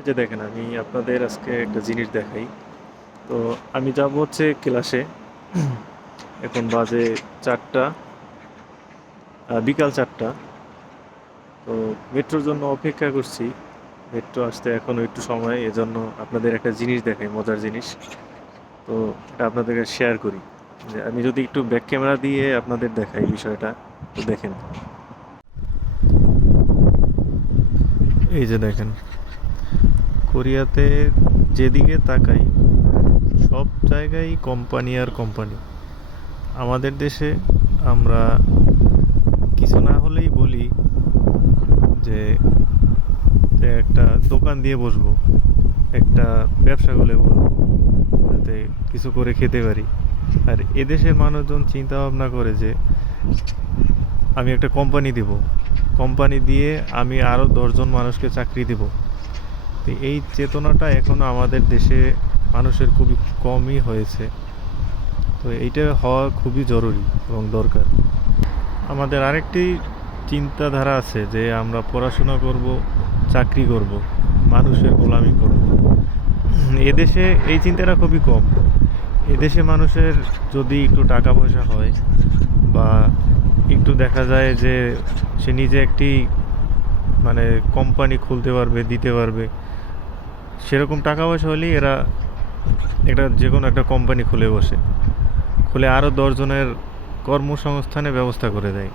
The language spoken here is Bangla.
এই যে দেখেন, আমি আপনাদের আজকে একটা জিনিস দেখাই। তো আমি যাব হচ্ছে ক্লাসে। এখন বাজে চারটা বিকাল চারটা। তো মেট্রোর জন্য অপেক্ষা করছি। মেট্রো আসতে এখনও একটু সময়, এজন্য আপনাদের একটা জিনিস দেখাই, মজার জিনিস। তো এটা আপনাদেরকে শেয়ার করি। যে আমি যদি একটু ব্যাক ক্যামেরা দিয়ে আপনাদের দেখাই বিষয়টা, তো দেখেন। এই যে দেখেন কোরিয়াতে যেদিকে তাকাই, সব জায়গায় কোম্পানি আর কোম্পানি। আমাদের দেশে আমরা কিছু না হলেই বলি যে একটা দোকান দিয়ে বসবো, একটা ব্যবসা করে বসবো, যাতে কিছু করে খেতে পারি। আর এদেশের মানুষজন চিন্তা ভাবনা করে যে, আমি একটা কোম্পানি দিব। কোম্পানি দিয়ে আমি আরও দশজন মানুষকে চাকরি দেব। তো এই চেতনাটা এখনও আমাদের দেশে মানুষের খুবই কমই হয়েছে। তো এইটা হওয়া খুবই জরুরি এবং দরকার। আমাদের আরেকটি চিন্তাধারা আছে যে আমরা পড়াশোনা করব, চাকরি করব, মানুষের গোলামি করব। এদেশে এই চিন্তাটা খুবই কম। এদেশে মানুষের যদি একটু টাকা পয়সা হয় বা একটু দেখা যায় যে সে নিজে একটি মানে কোম্পানি খুলতে পারবে, দিতে পারবে সেরকম টাকা পয়সা হলেই এরা একটা যে কোনো একটা কোম্পানি খুলে বসে। খুলে আরও দশজনের কর্মসংস্থানের ব্যবস্থা করে দেয়।